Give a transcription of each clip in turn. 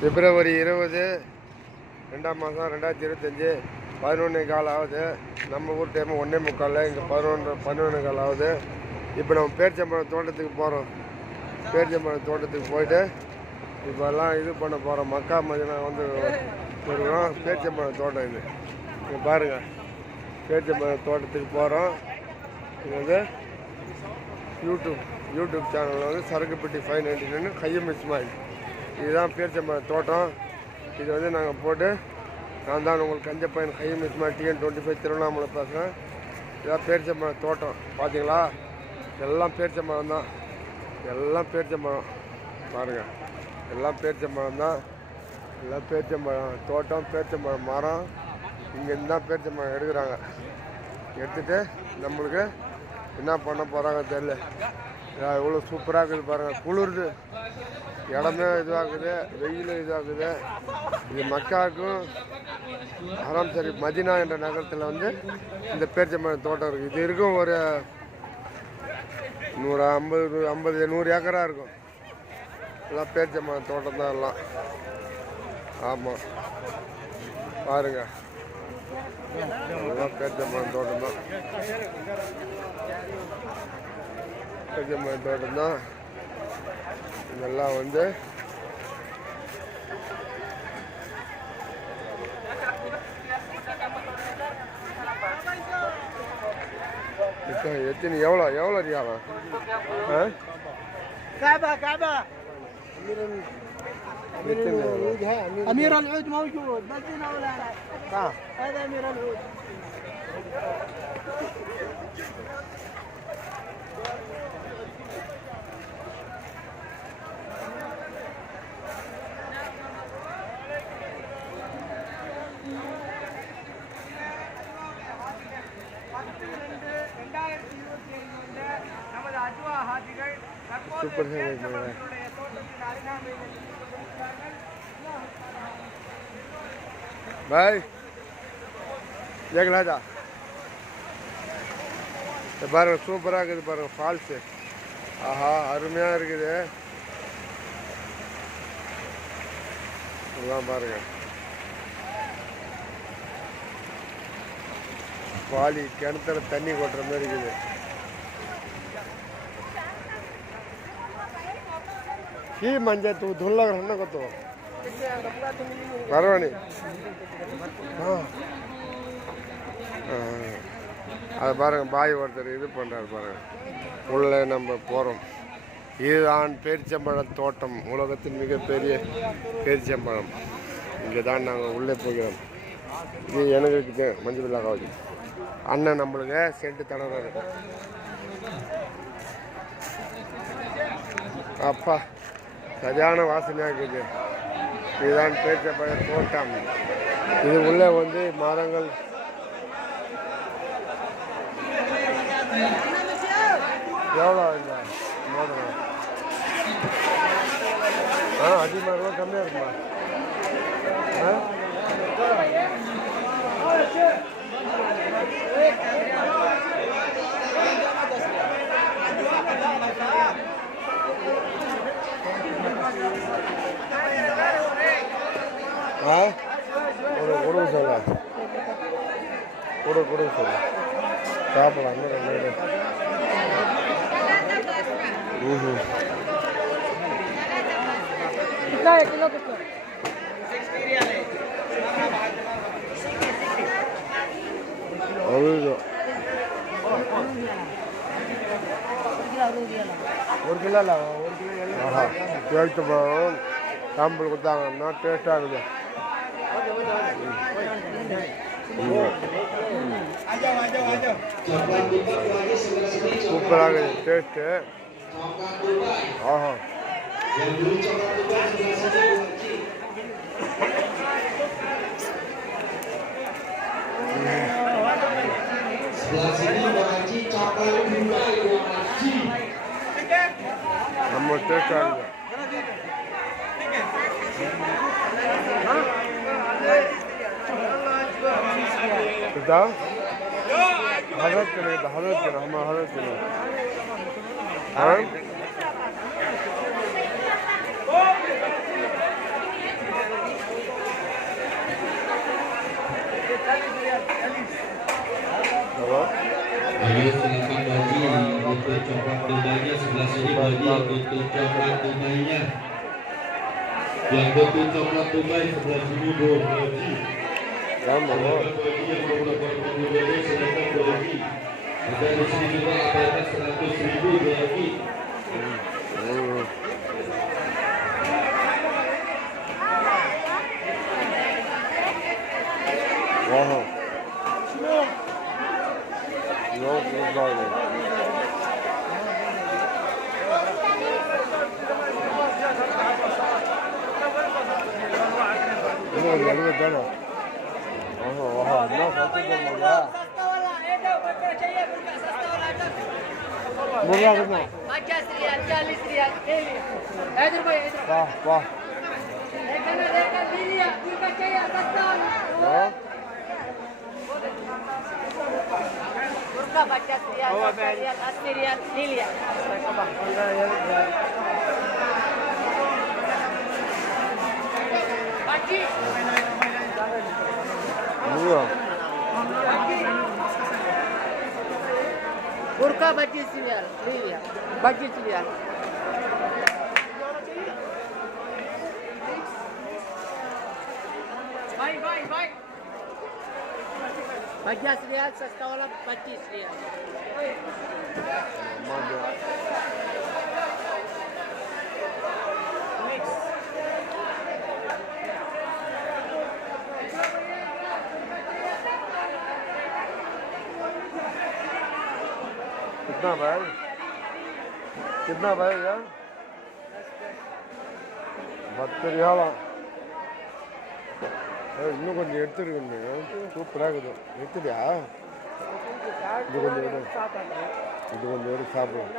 பிப்ரவரி 20 2ஆம் மாதம் 2025 11:15 ஆகுது. நம்ம ஊர் டைம் 1:45. இங்கே 11:15 ஆகுது. இப்போ நம்ம பேரிச்சம்பழம் தோட்டத்துக்கு போகிறோம். பேரிச்சம்பழம் தோட்டத்துக்கு போயிட்டு இப்போல்லாம் இது பண்ண போகிறோம். மக்கா மதினா வந்து இருக்கிறோம். பேரிச்சம்பழம் தோட்டம் இது. இங்கே பாருங்கள், பேரிச்சம்பழம் தோட்டத்துக்கு போகிறோம். இது வந்து யூடியூப் சேனலில் வந்து சரக்குப்பட்டி 599 கையம் இஸ்மாயில். இதுதான் பேரிச்சம்பழம் தோட்டம். இது வந்து நாங்கள் போட்டு நான் தான் உங்களுக்கு கஞ்சப்பையன் கையம் இஸ்மாயில் TN 25 திருவண்ணாமலை பேசுகிறேன். இதான் பேரிச்சம்பழம் தோட்டம். பார்த்தீங்களா, எல்லாம் பேரிச்சம்பழம் தான். எல்லாம் பேரிச்சம்பழம் பாருங்கள், எல்லாம் பேரிச்சம்பழம் தான். எல்லாம் பேரிச்சம்பழம் தோட்டம், பேரிச்சம்பழம் மரம். இங்கேருந்து தான் பேரிச்சம்பழம் எடுக்கிறாங்க. எடுத்துகிட்டு நம்மளுக்கு என்ன பண்ண போகிறாங்க தெரியல. இவ்வளோ சூப்பராக இருக்குது பாருங்கள். குளிருது, இடமே இதாகுது, வெயிலும் இதாகுது. இது மக்காவுக்கும் ஹரம் சரி மதினா என்ற நகரத்தில் வந்து இந்த பேரிச்சம்பழம் தோட்டம் இருக்குது. இது இருக்கும் ஒரு 150 ஏக்கராக இருக்கும். எல்லாம் பேரிச்சம்பழம் தோட்டம் தான் எல்லாம். ஆமாம் பாருங்கள், எல்லாம் பேரிச்சம்பழம் தோட்டம் தான். பேரிச்சம்பழம் தோட்டம் தான். இதெல்லாம் வந்து எத்தனை எவ்வளோ ரியாலாம்? أمير العود موجود بدنا ولا لا؟ هذا أمير العود. சூப்பர் பாய் ஏகலாஜா. பாருங்க, சூப்பராக இருக்குது பாருங்க ஃபால்ஸு. ஆஹா, அருமையாக இருக்குது. இதெல்லாம் பாருங்க, பாலி கிணத்துல தண்ணி கொட்டுற மாதிரி இருக்குது. की म्हणजे तू धुनला घालणं करतो बरोबर नाही. அது பாருங்கள், பாய் ஒருத்தர் இது பண்ணுறாரு பாருங்கள். உள்ளே நம்ம போகிறோம். இதுதான் பேரிச்சம்பழம் தோட்டம், உலகத்தின் மிகப்பெரிய பேரிச்சம்பழம். இங்கே தான் நாங்கள் உள்ளே போகிறோம். இது எனக்கு இருக்குது மஞ்சள் விழாக்காவது. அண்ணன் நம்மளுக்கு சென்ட்டு தடவை. அப்பா, சரியான வாசனையாக இருக்குது. இதுதான் பேரிச்சம்பழம் தோட்டம். இது உள்ளே வந்து மரங்கள். எவ்வளோ இல்லை மோதிரம்? அதிகமாக இருக்குமா கம்மியாக இருக்குமா? கொடுங்க சொல்ல, கொடுங்க சொல்ல சாப்பிடலாம். किलो कितना? ஒரு கிலோ இல்லை, ஒரு கிலோ பேரிச்சம்பழம் சாம்பிள் கொடுத்தாங்கன்னா டேஸ்டாக இருக்குது. சூப்பராக இருக்குது டேஸ்ட்டு. ஆஹா, நம்ம டேஸ்டாக இருக்குது. ده حضرتك كده حضرتك كده هم حضرتك كده تمام Apa? Ayo silakan bagi untuk coklat Dubainya sebelah sini bagi untuk coklat Dubainya. Yang betul coklat Dubai sebelah sini bagi. Sama, Silakan bagi yang beberapa Dubai silakan bagi. Ada di sini juga ada 100.000 bagi. Wow. Yok, güzel. Ini lagi betul. Wah, nah satu jam murah कितना? 50 रियाल 40 रियाल इधर भाई इधर वाह वाह देखा बिलिया कितना चाहिए सस्ता वाला हाँ उसका 50 रियाल 70 रियाल 80 रियाल ले लिया बाकी murah बुर्का 25 रियाल ले लिया 25 रियाल भाई 50 रियाल सस्ता वाला 25 रियाल कितना भाई कितना भाई यार 72 ரூபாவா இன்னும் கொஞ்சம் எடுத்துருக்குங்க சூப்பராக இருக்குது எடுத்துட்டியா இது கொஞ்சம் எடு இது கொஞ்சம் எடுத்து சாப்பிடும்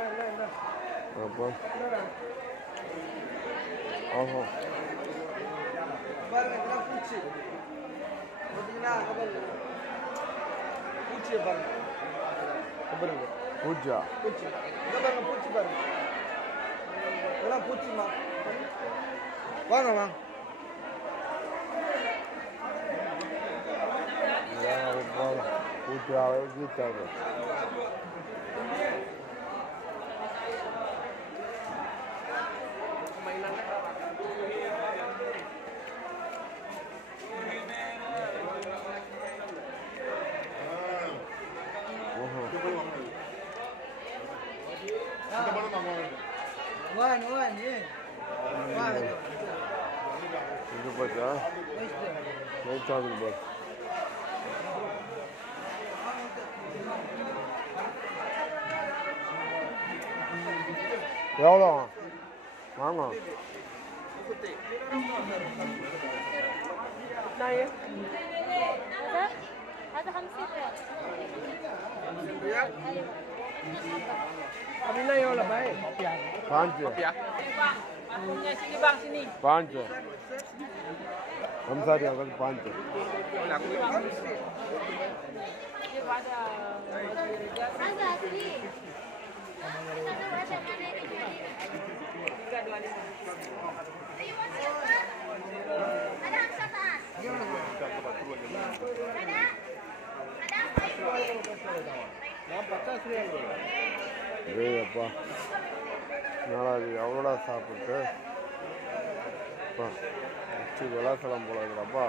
அப்போ ஆஹா பூஜா வாங்க வாங்க பூஜா கீட்டாங்க இது பார்த்தா நைட்டாக பாரு எவ்வளோ வாங்க هذا 50 ريال अभी नहीं होला भाई पाँच sini bang sini पाँच हम सारे अगर पाँच هذا أصلي அப்பா நாளாது எவ்வளோடா சாப்பிட்டு அப்பா விளாசலம் போல இருக்குடாப்பா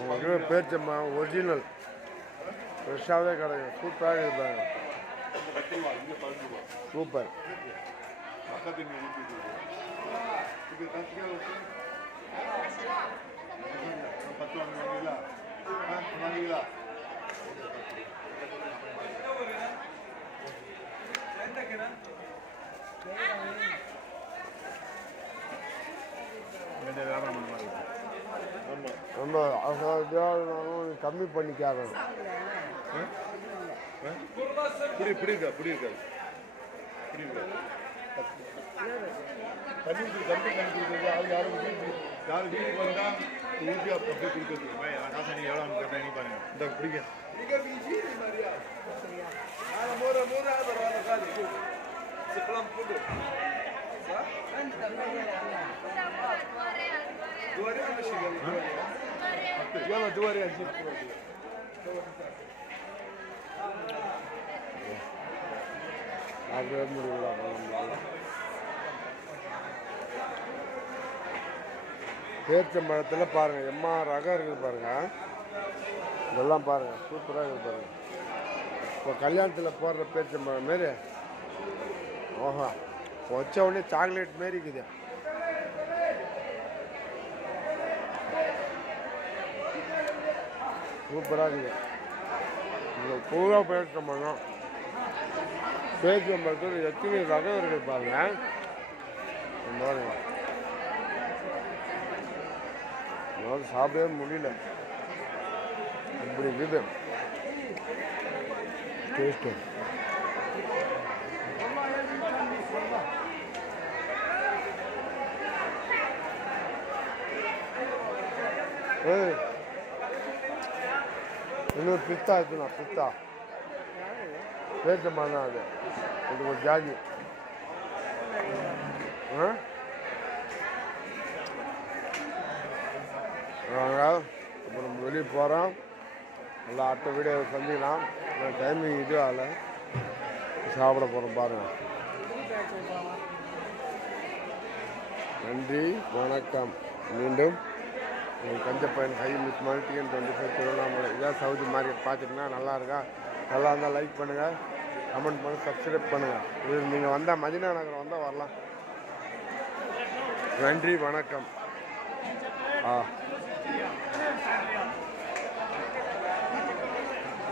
உங்களுக்கு பேச்சம்மா ஒரிஜினல் ஃப்ரெஷ்ஷாகவே கிடைக்கும் சூப்பராக இருப்பாங்க சூப்பர் நம்ம கம்மி பண்ணி கேட்கணும் புரியுது தண்ணி கம்மி பண்ணி கொடுக்குறது யாரும் வீட்டுக்கு வந்தால் ஊற்றி அப்படியே கொடுக்குறது காசு எவ்வளோ பாருங்க இந்த பிடிக்க பேரிச்சம்பழத்தில் பாருங்கள் எம்மா ரகம் இருக்குது பாருங்கள். இதெல்லாம் பாருங்கள் சூப்பராக இருக்குது பாருங்கள். இப்போ கல்யாணத்தில் போடுற பேரிச்சம்பழம் மாரி ஓஹோ வச்ச உடனே சாக்லேட் மாரி இருக்குது. சூப்பராக இருக்குது. இந்த பூரா பேரிச்சம்பழம். பேரிச்சம்பழத்தில் எத்தனை ரகம் இருக்குது பாருங்கள். பாருங்க என்னால் சாப்பிடவே முடியல. இப்படி இருக்குது டேஸ்ட்டு. இன்னொரு பிஸ்தா இருக்குண்ணா. பிஸ்தா பேரிச்சம்பழம் தான் அது. இது ஒரு ஜாதி. நாங்கள் இப்போ நம்ம வெளியே போகிறோம். நல்லா அடுத்த வீடியோ சந்திக்கலாம். டைமிங் இது ஆகலை. சாப்பிட போகிறோம் பாருங்கள். நன்றி வணக்கம். மீண்டும் உங்கள் கஞ்சப்பையன் ஹையம் இஸ்மாயில் TN 25 திருவண்ணாமலை. இதான் சவுதி மார்க்கெட். பார்த்துட்டுனா நல்லா இருக்கா? நல்லா இருந்தால் லைக் பண்ணுங்கள், கமெண்ட் பண்ணுங்கள், சப்ஸ்கிரைப் பண்ணுங்கள். இது நீங்கள் வந்தால் மதினா நகரம் வந்தால் வரலாம். நன்றி வணக்கம்.